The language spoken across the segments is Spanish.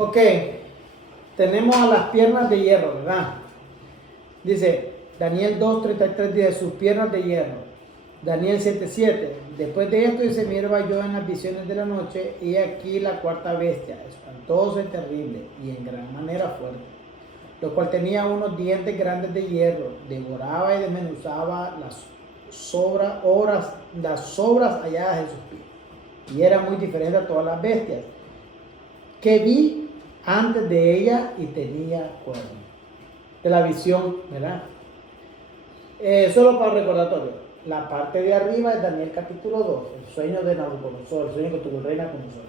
Ok, tenemos a las piernas de hierro, ¿verdad? Dice, Daniel 2:33 dice, sus piernas de hierro. Daniel 7:7, después de esto dice, mira yo en las visiones de la noche, y aquí la cuarta bestia, espantosa y terrible, y en gran manera fuerte, lo cual tenía unos dientes grandes de hierro, devoraba y desmenuzaba las sobras halladas en sus pies, y era muy diferente a todas las bestias que vi antes de ella, y tenía cuernos. De la visión, ¿verdad? Solo para recordatorio, la parte de arriba es Daniel capítulo 2, el sueño de Nabucodonosor, el sueño que tuvo el rey Nabucodonosor.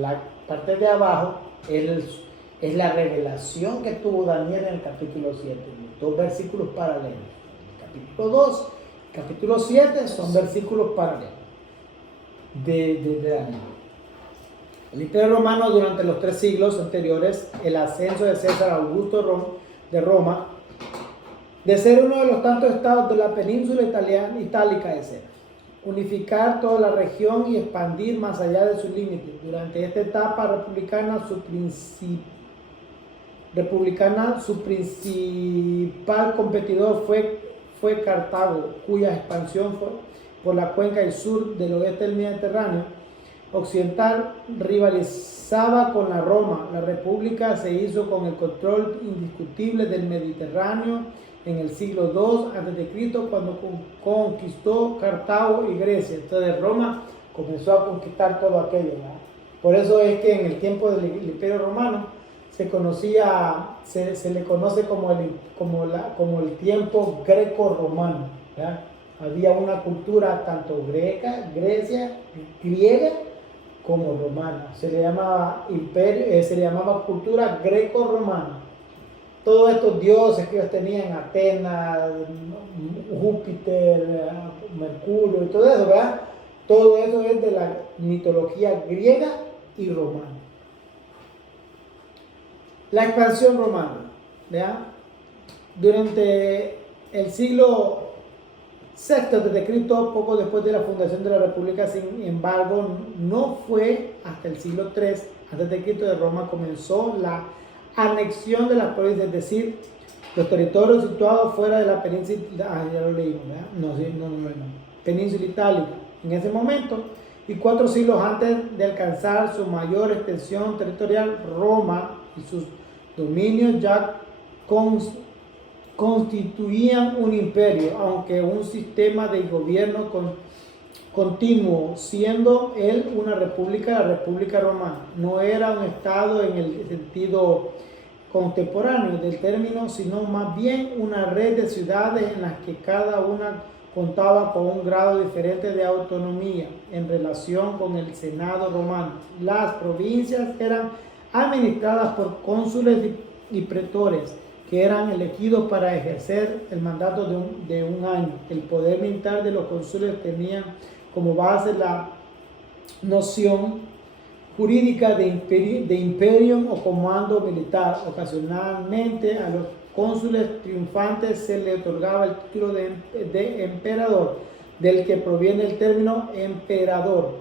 La parte de abajo es la revelación que tuvo Daniel en el capítulo 7, dos versículos paralelos. El capítulo 2, capítulo 7 son versículos paralelos de Daniel. El Imperio Romano durante los 3 siglos anteriores, el ascenso de César Augusto de Roma, de ser uno de los tantos estados de la península itálica de ser, unificar toda la región y expandir más allá de sus límites. Durante esta etapa republicana, su principal competidor fue Cartago, cuya expansión por la cuenca y sur del oeste del Mediterráneo occidental rivalizaba con la Roma. La república se hizo con el control indiscutible del Mediterráneo en el siglo II a.C., cuando conquistó Cartago y Grecia. Entonces Roma comenzó a conquistar todo aquello, ¿verdad? Por eso es que en el tiempo del Imperio Romano se le conoce como el tiempo greco-romano, ¿verdad? Había una cultura tanto griega como romana. Se le llamaba cultura greco-romana. Todos estos dioses que ellos tenían, Atenas, Júpiter, Mercurio y todo eso, ¿verdad? Todo eso es de la mitología griega y romana. La expansión romana, ¿verdad? Durante el siglo VI a.C., poco después de la fundación de la República, sin embargo, no fue hasta el siglo III a.C. de Roma comenzó la anexión de las provincias, es decir, los territorios situados fuera de la península, ya lo leímos, ¿verdad? Península itálica. En ese momento, y 4 siglos antes de alcanzar su mayor extensión territorial, Roma y sus dominios ya constituían un imperio, aunque un sistema de gobierno continuo, siendo él una república, la República Romana. No era un estado en el sentido contemporáneo del término, sino más bien una red de ciudades en las que cada una contaba con un grado diferente de autonomía en relación con el Senado romano. Las provincias eran administradas por cónsules y pretores, que eran elegidos para ejercer el mandato de un año. El poder militar de los cónsules tenía como base la noción jurídica de imperium o comando militar. Ocasionalmente a los cónsules triunfantes se le otorgaba el título de emperador, del que proviene el término imperador,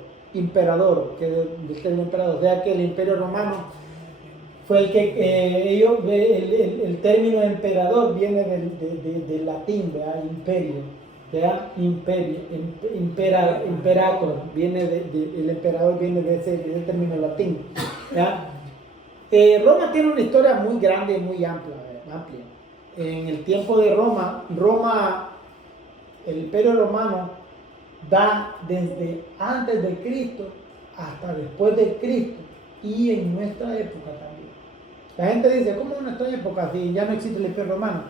que del término emperador, o sea que el Imperio Romano fue el que el término emperador viene del latín, ¿verdad? Imperio, ¿verdad? Imperator, el emperador viene de ese término latín, ¿verdad? Roma tiene una historia muy grande y muy amplia. En el tiempo de Roma, el Imperio Romano da desde antes de Cristo hasta después de Cristo, y en nuestra época también. La gente dice, ¿cómo en nuestra época si ya no existe el Imperio Romano?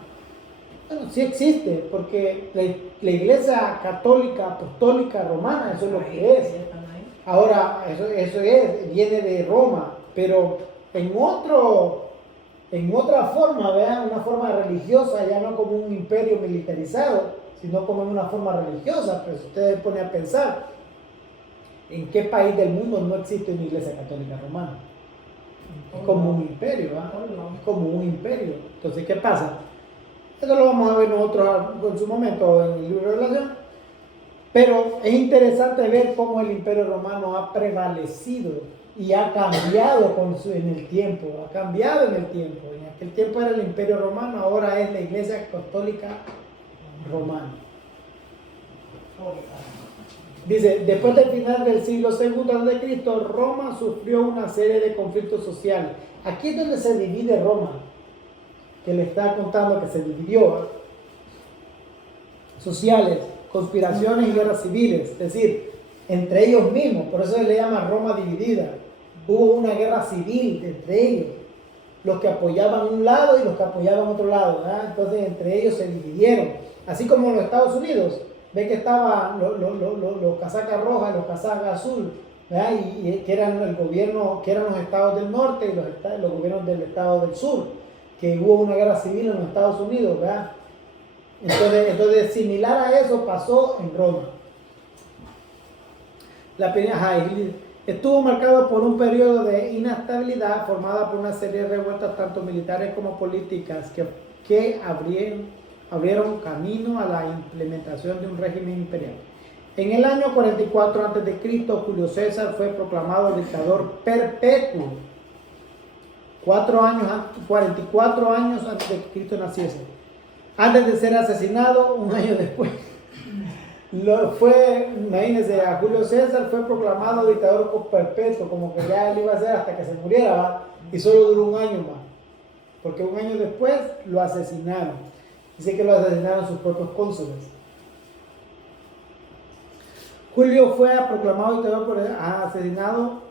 Bueno, sí existe, porque la Iglesia Católica Apostólica Romana, eso es lo que es. Ahora, eso viene de Roma, pero en otra forma, ¿verdad? Una forma religiosa, ya no como un imperio militarizado, sino como en una forma religiosa. Pues ustedes ponen a pensar, ¿en qué país del mundo no existe una Iglesia Católica Romana? Es como un imperio, ¿verdad? Es como un imperio. Entonces, ¿qué pasa? Eso lo vamos a ver nosotros en su momento en el libro de Revelación. Pero es interesante ver cómo el Imperio Romano ha prevalecido y ha cambiado en el tiempo, ha cambiado en el tiempo. En aquel tiempo era el Imperio Romano, ahora es la Iglesia Católica Romana. Dice, después del final del siglo II a.C., Roma sufrió una serie de conflictos sociales. Aquí es donde se divide Roma, que le está contando que se dividió. Sociales, conspiraciones y guerras civiles, es decir, entre ellos mismos, por eso se le llama Roma dividida. Hubo una guerra civil entre ellos, los que apoyaban un lado y los que apoyaban otro lado, ¿verdad? Entonces entre ellos se dividieron, así como en los Estados Unidos, ve que estaban los casacas rojas y los casacas azul, ¿verdad? Y que eran el gobierno, que eran los estados del norte y los gobiernos del estado del sur, que hubo una guerra civil en los Estados Unidos, ¿verdad? Entonces similar a eso pasó en Roma. La primera estuvo marcado por un periodo de inestabilidad formada por una serie de revueltas tanto militares como políticas que abrieron camino a la implementación de un régimen imperial. En el año 44 a.C., Julio César fue proclamado dictador perpetuo. 44 años antes de que Cristo naciese. Antes de ser asesinado, un año después. Imagínense, a Julio César fue proclamado dictador perpetuo, como que ya él iba a ser hasta que se muriera, ¿va? Y solo duró un año más, porque un año después lo asesinaron. Dice que lo asesinaron sus propios cónsules. Julio fue proclamado dictador asesinado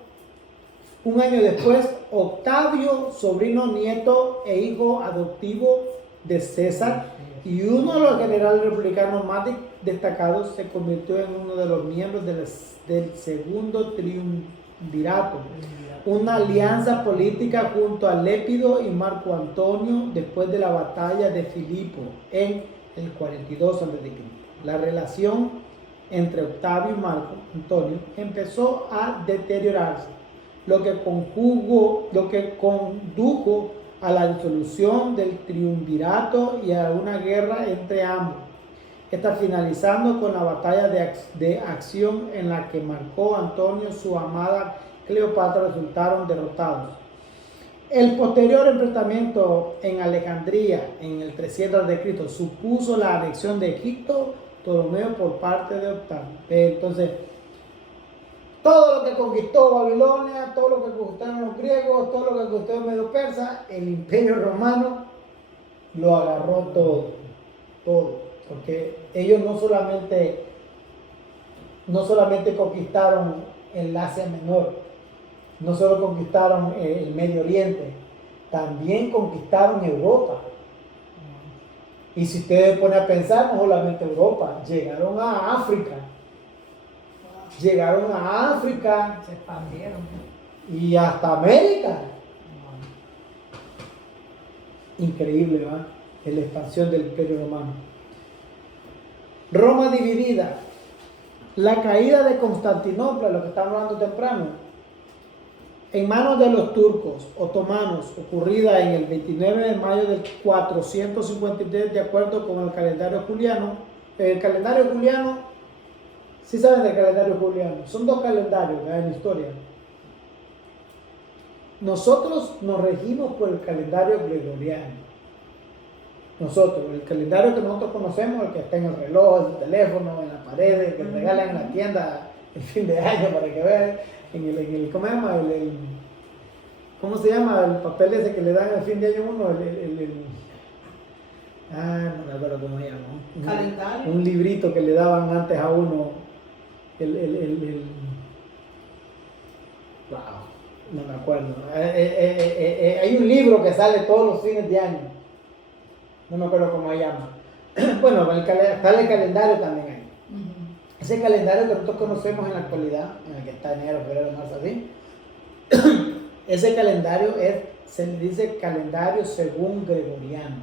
un año después. Octavio, sobrino, nieto e hijo adoptivo de César y uno de los generales republicanos más destacados, se convirtió en uno de los miembros del segundo triunvirato, una alianza política junto a Lépido y Marco Antonio después de la batalla de Filipo en el 42 a.C. La relación entre Octavio y Marco Antonio empezó a deteriorarse, lo que condujo a la disolución del triunvirato y a una guerra entre ambos. Está finalizando con la batalla de Acción en la que Marco Antonio y su amada Cleopatra resultaron derrotados. El posterior enfrentamiento en Alejandría en el 300 a.C. supuso la anexión de Egipto, Ptolomeo por parte de Octavio. Entonces, todo lo que conquistó Babilonia, todo lo que conquistaron los griegos, todo lo que conquistó el Medo Persa, el Imperio Romano lo agarró todo, porque ellos no solamente conquistaron el Asia Menor, no solo conquistaron el Medio Oriente, también conquistaron Europa. Y si ustedes ponen a pensar, no solamente Europa, llegaron a África. Llegaron a África, se expandieron y hasta América. Increíble, ¿va? La expansión del Imperio Romano. Roma dividida. La caída de Constantinopla, lo que estamos hablando temprano, en manos de los turcos otomanos, ocurrida en el 29 de mayo del 453, de acuerdo con el calendario juliano. El calendario juliano, ¿sí saben del calendario juliano? Son dos calendarios, ¿verdad?, en la historia. Nosotros nos regimos por el calendario gregoriano. Nosotros, el calendario que nosotros conocemos, el que está en el reloj, en el teléfono, en la pared, el que regalan en la tienda el fin de año para que vean, ¿cómo se llama? El papel ese que le dan al fin de año uno, no me acuerdo cómo se llama. ¿Calendario? Un librito que le daban antes a uno, wow, no me acuerdo. Hay un libro que sale todos los fines de año. No me acuerdo cómo se llama. Bueno, está el calendario también ahí. Ese calendario que nosotros conocemos en la actualidad, en el que está enero, febrero, marzo, abril, ese calendario se le dice calendario según gregoriano.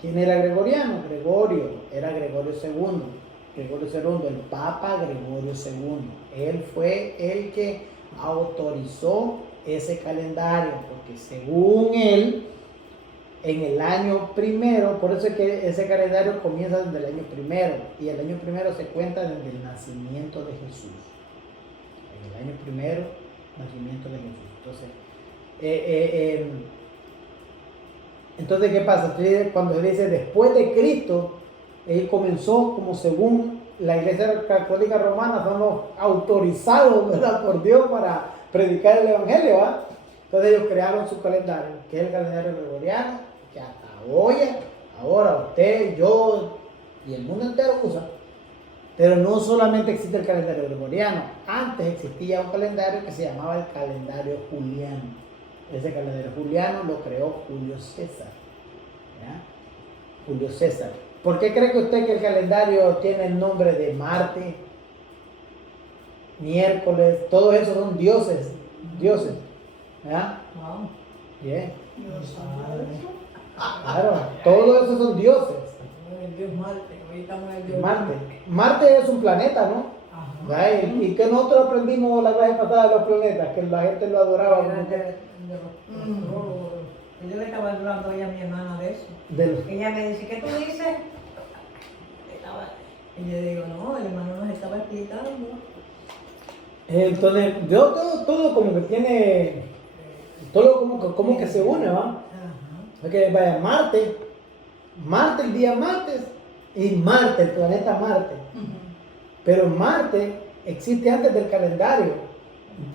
¿Quién era Gregoriano? Gregorio, era Gregorio II. Gregorio II, el Papa Gregorio II. Él fue el que autorizó ese calendario, porque según él, en el año primero, por eso es que ese calendario comienza desde el año primero, y el año primero se cuenta desde el nacimiento de Jesús. En el año primero Nacimiento de Jesús. Entonces, ¿qué pasa? Cuando se dice después de Cristo, él comenzó como según la Iglesia Católica Romana, son los autorizados, ¿verdad?, por Dios para predicar el Evangelio, ¿verdad? Entonces ellos crearon su calendario, que es el calendario gregoriano, que hasta hoy, ahora usted, yo y el mundo entero usa. Pero no solamente existe el calendario gregoriano, antes existía un calendario que se llamaba el calendario juliano. Ese calendario juliano lo creó Julio César. ¿Ya? Julio César. ¿Por qué cree que usted que el calendario tiene el nombre de Marte, miércoles? Todos esos son dioses. ¿Ya? Wow. Bien. Dios Claro, todos esos son dioses. el Dios Marte, hoy estamos en el Dios Marte. Marte es un planeta, ¿no? Ajá. ¿Ya? Y que nosotros aprendimos la clase pasada de los planetas, que la gente lo adoraba. Era como de que- los astrólogos. Yo le estaba hablando hoy a mi hermana de eso. de los- Ella me dice, ¿qué tú dices? Y yo digo, no, el hermano nos estaba explicando. Entonces, todo como que tiene, todo como que se une, ¿va? Ajá. Porque vaya, Marte el día martes, y Marte, el planeta Marte. Pero Marte existe antes del calendario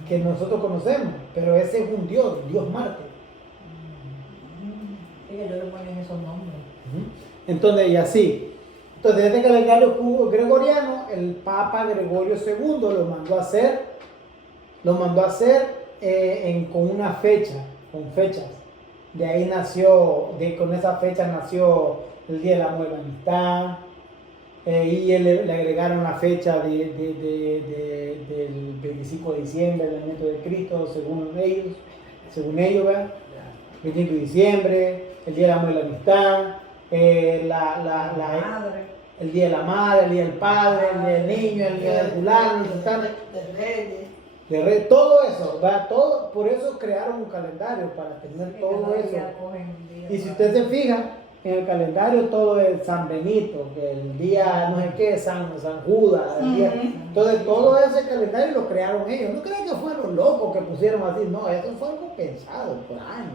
que nosotros conocemos, pero ese es un Dios Marte. Sí, que yo le ponen esos nombres. Entonces, y así. Entonces, este calendario gregoriano, el Papa Gregorio II lo mandó a hacer con una fecha, con fechas. De ahí nació, con esa fecha nació el Día del Amor y la Amistad, y le agregaron la fecha del 25 de diciembre, el nacimiento de Cristo, según ellos, ¿verdad? 25 de diciembre, el Día del Amor y la Amistad, Madre. el Día de la Madre, el Día del Padre, el Día del Niño, el Día del fulano, de Reyes. de rey, todo eso, ¿verdad? Todo, por eso crearon un calendario, para tener todo eso. Y si usted se fija, en el calendario todo es San Benito, que el día no sé qué, San Judas, el día. Entonces todo ese calendario lo crearon ellos. No crean que fueron los locos que pusieron así, no, eso fue algo pensado por años.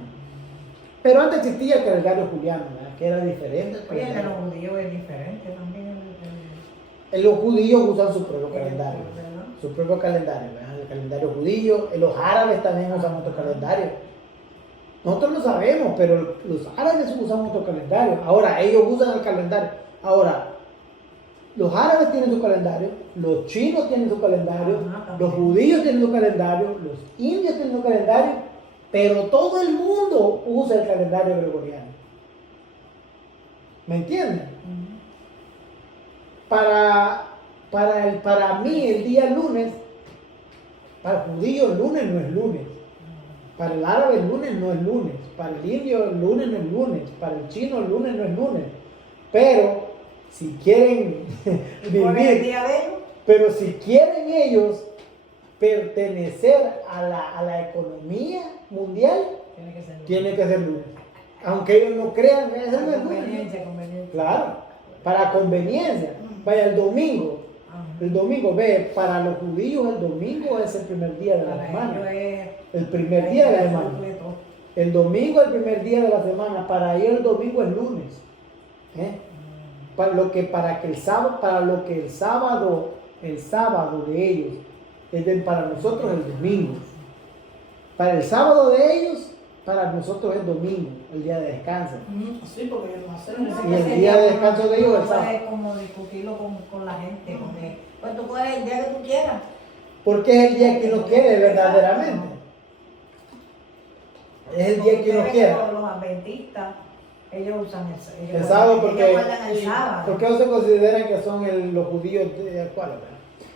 Pero antes existía el calendario juliano, ¿verdad?, que era diferente. Oye, el de los judíos es diferente también. Los judíos usan su propio calendario, ¿verdad? su propio calendario, ¿verdad? El calendario judío, los árabes también usan otro calendario. Nosotros lo sabemos, pero los árabes usan otro calendario. Ahora, ellos usan el calendario. Ahora, los árabes tienen su calendario, los chinos tienen su calendario, los judíos tienen su calendario, los indios tienen su calendario, pero todo el mundo usa el calendario gregoriano. ¿Me entienden? Para mí el día lunes, para el judío el lunes no es lunes, para el árabe el lunes no es lunes, para el indio el lunes no es lunes, para el chino el lunes no es lunes, pero si quieren ¿Y por el vivir, día de ellos? pero si quieren ellos pertenecer a la economía mundial, tiene que ser lunes, aunque ellos no crean que eso no es lunes. Conveniencia. Claro, para conveniencia. Vaya el domingo. El domingo, ve, para los judíos el domingo es el primer día de la semana. El primer día de la semana. El domingo es el primer día de la semana. Para ellos el domingo es lunes. Para lo que el sábado de ellos para nosotros es el domingo. Para el sábado de ellos, para nosotros es domingo, el día de descanso. Sí, porque ellos no hacen eso. Y el día de descanso de ellos es no sábado. puedes como discutirlo con la gente, porque pues tú puedes el día que tú quieras. Porque es el día que uno quiere verdaderamente. Es el día que uno Ustedes quiere. Los adventistas, ellos usan El sábado porque ellos guardan el sábado. porque ellos se consideran que son los judíos de cuál, ¿verdad?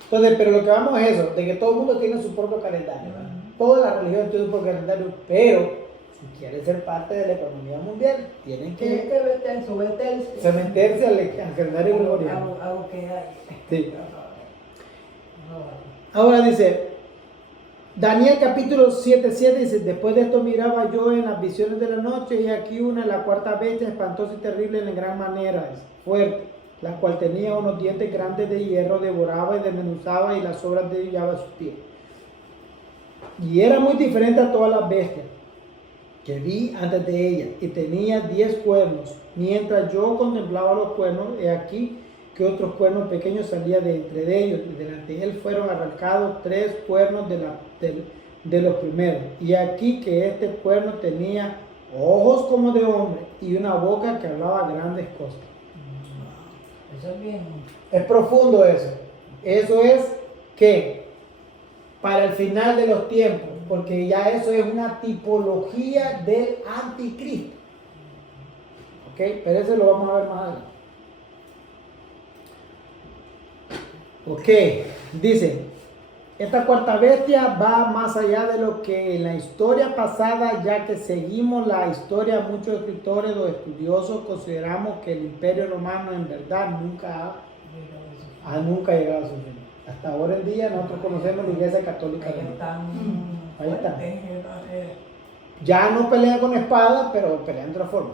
Entonces, pero lo que vamos es eso, de que todo el mundo tiene su propio calendario, ¿verdad? Toda la religión tiene su propio calendario, pero si quieren ser parte de la economía mundial, tienen Tienes que que someterse someterse al calendario gregoriano. a lo que hay. Sí. Ahora dice, Daniel capítulo 7:7 dice, después de esto miraba yo en las visiones de la noche y aquí una, la cuarta bestia, espantosa y terrible en gran manera, es fuerte, la cual tenía unos dientes grandes de hierro, devoraba y desmenuzaba y las obras de ella a sus pies. Y era muy diferente a todas las bestias que vi antes de ella, y tenía 10 cuernos. Mientras yo contemplaba los cuernos, he aquí que otros cuernos pequeños salían de entre de ellos, y delante de él fueron arrancados 3 cuernos de los primeros. Y aquí que este cuerno tenía ojos como de hombre y una boca que hablaba grandes cosas. Eso es bien. Es profundo eso. Eso es que para el final de los tiempos, porque ya eso es una tipología del anticristo. ¿Ok? Pero eso lo vamos a ver más adelante. Ok, dice, esta cuarta bestia va más allá de lo que en la historia pasada, ya que seguimos la historia, muchos escritores o estudiosos consideramos que el Imperio Romano en verdad nunca ha llegado a su fin. Hasta ahora en día nosotros conocemos la Iglesia Católica. Ahí está. Ya no pelean con espadas, pero pelean de otra forma.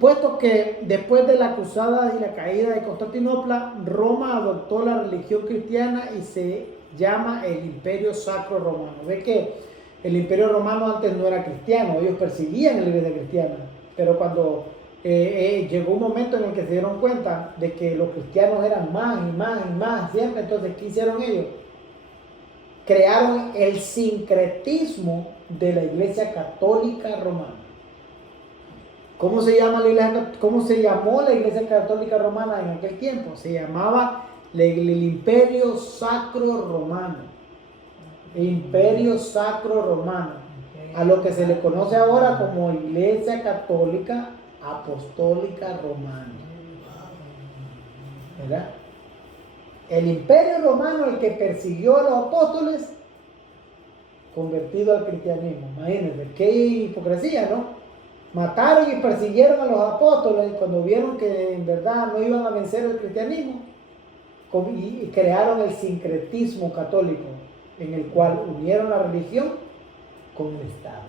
Puesto que después de la cruzada y la caída de Constantinopla, Roma adoptó la religión cristiana y se llama el Imperio Sacro Romano. Ve que el Imperio Romano antes no era cristiano, ellos perseguían la iglesia cristiana, pero cuando llegó un momento en el que se dieron cuenta de que los cristianos eran más y más y más siempre, entonces ¿qué hicieron ellos? Crearon el sincretismo de la Iglesia Católica Romana. ¿Cómo se llamó la Iglesia Católica Romana en aquel tiempo? Se llamaba el Imperio Sacro Romano. Imperio Sacro Romano. A lo que se le conoce ahora como Iglesia Católica Apostólica Romana. ¿Verdad? El Imperio Romano, el que persiguió a los apóstoles, convertido al cristianismo. Imagínense, qué hipocresía, ¿no? Mataron y persiguieron a los apóstoles cuando vieron que en verdad no iban a vencer el cristianismo, y crearon el sincretismo católico, en el cual unieron la religión con el Estado.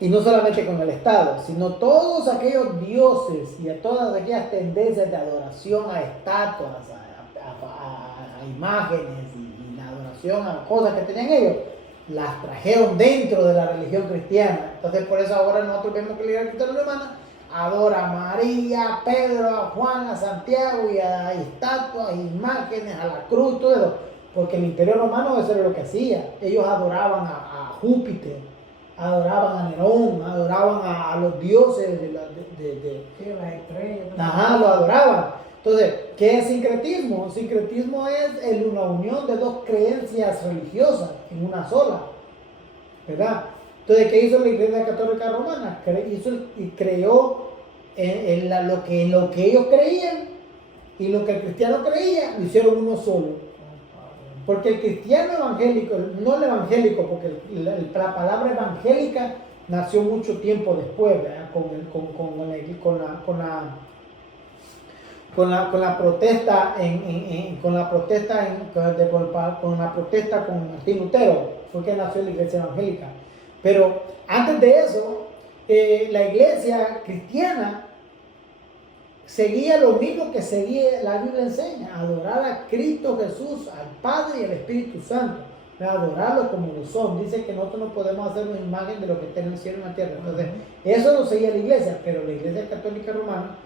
Y no solamente con el Estado, sino todos aquellos dioses y a todas aquellas tendencias de adoración a estatuas, a imágenes y la adoración a cosas que tenían ellos, las trajeron dentro de la religión cristiana. Entonces por eso ahora nosotros vemos que la iglesia cristiana romana adora a María, a Pedro, a Juan, a Santiago, y a estatuas, imágenes, a la cruz, todo eso. Porque el Imperio Romano eso era lo que hacía. Ellos adoraban a Júpiter, adoraban a Nerón, adoraban a los dioses Sí, las estrellas. Ajá, lo adoraban. Entonces, ¿qué es sincretismo? Sincretismo es una unión de dos creencias religiosas en una sola, ¿verdad? Entonces, ¿qué hizo la Iglesia Católica Romana? Creó en lo que ellos creían y lo que el cristiano creía, lo hicieron uno solo. Porque el cristiano evangélico, no el evangélico, porque la palabra evangélica nació mucho tiempo después, ¿verdad? Con la protesta con Martín Lutero, fue que nació la iglesia evangélica. Pero antes de eso, la iglesia cristiana seguía lo mismo que seguía la Biblia enseña: adorar a Cristo Jesús, al Padre y al Espíritu Santo, adorarlo como lo son. Dice que nosotros no podemos hacer una imagen de lo que está en el cielo y en la tierra. Entonces, eso lo seguía la iglesia, pero la Iglesia Católica Romana,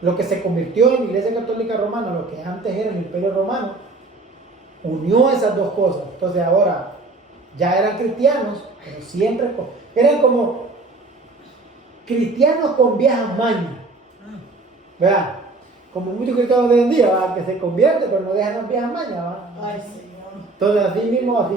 lo que se convirtió en la Iglesia Católica Romana, lo que antes era el Imperio Romano, unió esas dos cosas. Entonces ahora ya eran cristianos, pero siempre eran como cristianos con viejas mañas, ¿verdad? Como muchos cristianos de hoy en día, ¿verdad? Que se convierten, pero no dejan las viejas mañas, ¿verdad? Ay, Señor. Entonces así mismo.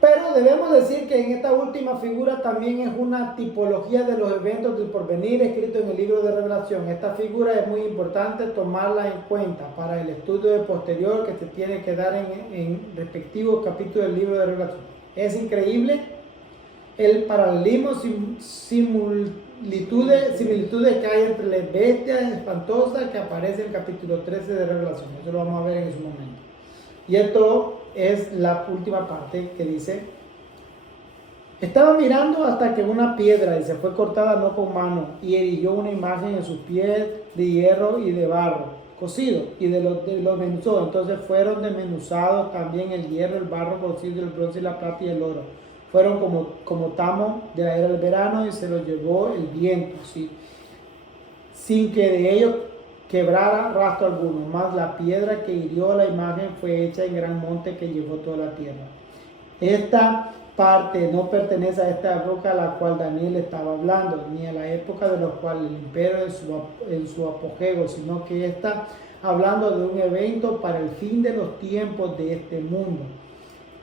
Pero debemos decir que en esta última figura también es una tipología de los eventos del porvenir escrito en el libro de Revelación. Esta figura es muy importante tomarla en cuenta para el estudio posterior que se tiene que dar en respectivos capítulos del libro de Revelación. Es increíble el paralelismo, similitudes que hay entre las bestias espantosas que aparece en el capítulo 13 de Revelación. Eso lo vamos a ver en su momento. Y esto es la última parte que dice: estaba mirando hasta que una piedra, y se fue cortada no con mano, y eriguió una imagen en sus pies de hierro y de barro, cocido y de los menuzó. Entonces fueron desmenuzados también el hierro, el barro cocido, el bronce y la plata y el oro. Fueron como tamo de la era del verano y se los llevó el viento, ¿sí? Sin que de ellos quebrara rastro alguno, más la piedra que hirió la imagen fue hecha en gran monte que llevó toda la tierra. Esta parte no pertenece a esta época a la cual Daniel estaba hablando, ni a la época de la cual el imperio en su apogeo, sino que está hablando de un evento para el fin de los tiempos de este mundo.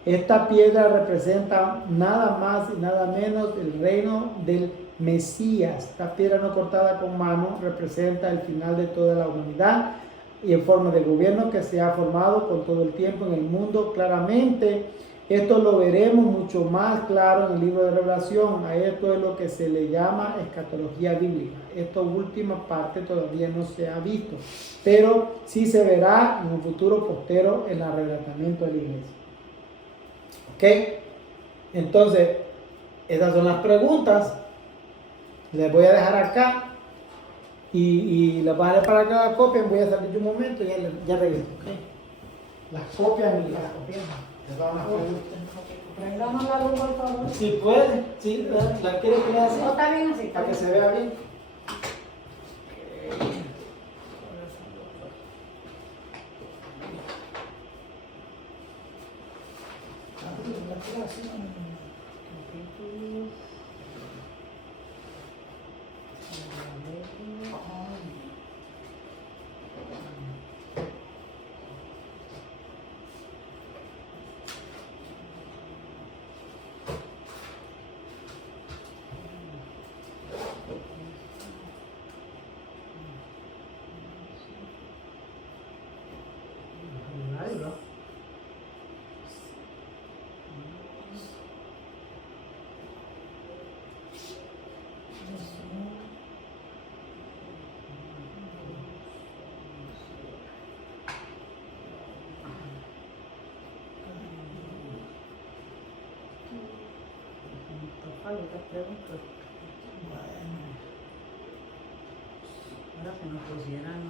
Esta piedra representa nada más y nada menos el reino del Mesías. Esta piedra no cortada con mano representa el final de toda la humanidad y en forma de gobierno que se ha formado con todo el tiempo en el mundo. Claramente, esto lo veremos mucho más claro en el libro de Revelación. A esto es lo que se le llama escatología bíblica. Esta última parte todavía no se ha visto, pero sí se verá en un futuro postero en el arrebatamiento de la iglesia. ¿Ok? Entonces, esas son las preguntas. Les voy a dejar acá y les voy a dejar para cada copia. Voy a salir un momento y ya regreso. ¿Okay? Las copias y las copias. Les van a preguntar. Prendamos la luz, por favor. Si puede, sí, la quiere que le haga así. No, está bien así. Para que se vea bien. Ahora que nos pusieran